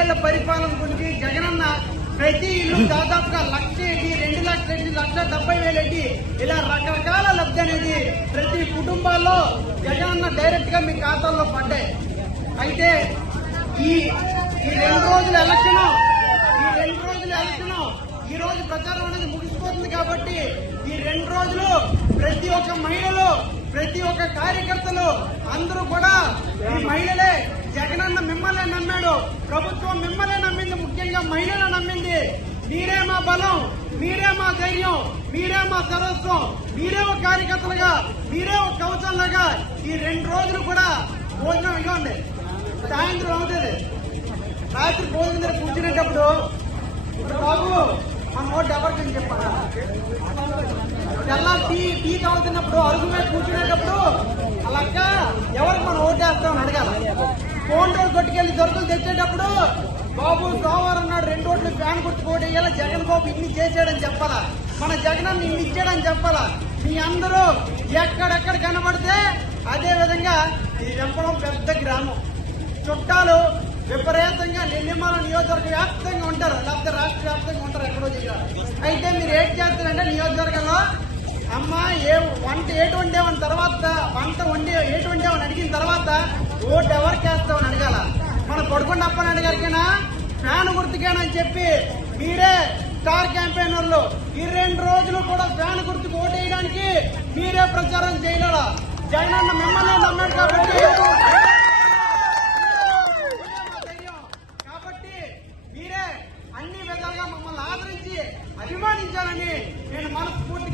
ఏళ్ళ పరిపాలన గురించి జగనన్న ప్రతి ఇల్లు దాదాపుగా లక్ష ఏంటి? రెండు లక్షలు ఏంటి? లక్ష డెబ్బై వేలు ఏంటి? ఇలా రకరకాల లబ్ధి అనేది ప్రతి కుటుంబాల్లో జగనన్న డైరెక్ట్గా మీ ఖాతాల్లో పడ్డాయి అయితే ఈ ఈ రెండు రోజుల ఎలక్షన్ ఈ రెండు రోజుల ఎలక్షన్ ఈ రోజు ప్రచారం అనేది ముగిసిపోతుంది కాబట్టి ఈ రెండు రోజులు ప్రతి ఒక్క మహిళలు ప్రతి ఒక్క కార్యకర్తలు అందరూ కూడా ఈ మహిళలే ప్రభుత్వం మిమ్మల్ని నమ్మింది ముఖ్యంగా మహిళలు నమ్మింది. మీరే మా బలం మీరే మా ధైర్యం మీరే మా సరస్వం మీరే ఒక కార్యకర్తలుగా మీరే ఒక కవచంలాగా ఈ రెండు రోజులు కూడా భోజనం ఇవ్వండి. సాయంత్రం అవుతుంది. రాత్రి భోజనం దగ్గర కూర్చునేటప్పుడు బాబు మన ఓటు ఎవరికి చెప్పాలి టీ టీ తాగుతున్నప్పుడు అరుగు మీద కూర్చునేటప్పుడు అలాగా ఎవరికి మనం ఓటేస్తామని అడగాలి. ఫోన్ డోర్ కొట్టుకెళ్ళి దొరకలు తెచ్చేటప్పుడు బాబు సోమవారం నాడు రెండు ఓట్లు ఫ్యాన్ గుర్తు జగన్ బాబు ఇన్ని చేశాడని చెప్పాలా? మన జగన్ ఇన్ని ఇచ్చాడని చెప్పాలా? మీ అందరూ ఎక్కడెక్కడ కనబడితే అదే విధంగా ఇది వెంపడం పెద్ద గ్రామం. చుట్టాలు విపరీతంగా నెల్లిమల నియోజకవర్గ వ్యాప్తంగా ఉంటారు. లేకపోతే రాష్ట్ర వ్యాప్తంగా ఉంటారు ఎక్కడో దగ్గర అయితే మీరు ఏం చేస్తారంటే నియోజకవర్గంలో అమ్మ ఏ వంట ఏటు వండేవని తర్వాత వంట వండి ఏటు వండేవని అడిగిన తర్వాత ఓటు కొడుకుండా అప్పనాడు గారికేనా? ఫ్యాన్ గుర్తుకేనని చెప్పి మీరే స్టార్ క్యాంపెయినర్లు ఈ రెండు రోజులు కూడా ఫ్యాన్ గుర్తుకు ఓటేయడానికి మీరే ప్రచారం చేయగల జగన్ అన్న మిమ్మల్ని నమ్మాడు కాబట్టి కాబట్టి మీరే అన్ని విధాలుగా మమ్మల్ని ఆదరించి అభిమానించాలని నేను మనస్ఫూర్తి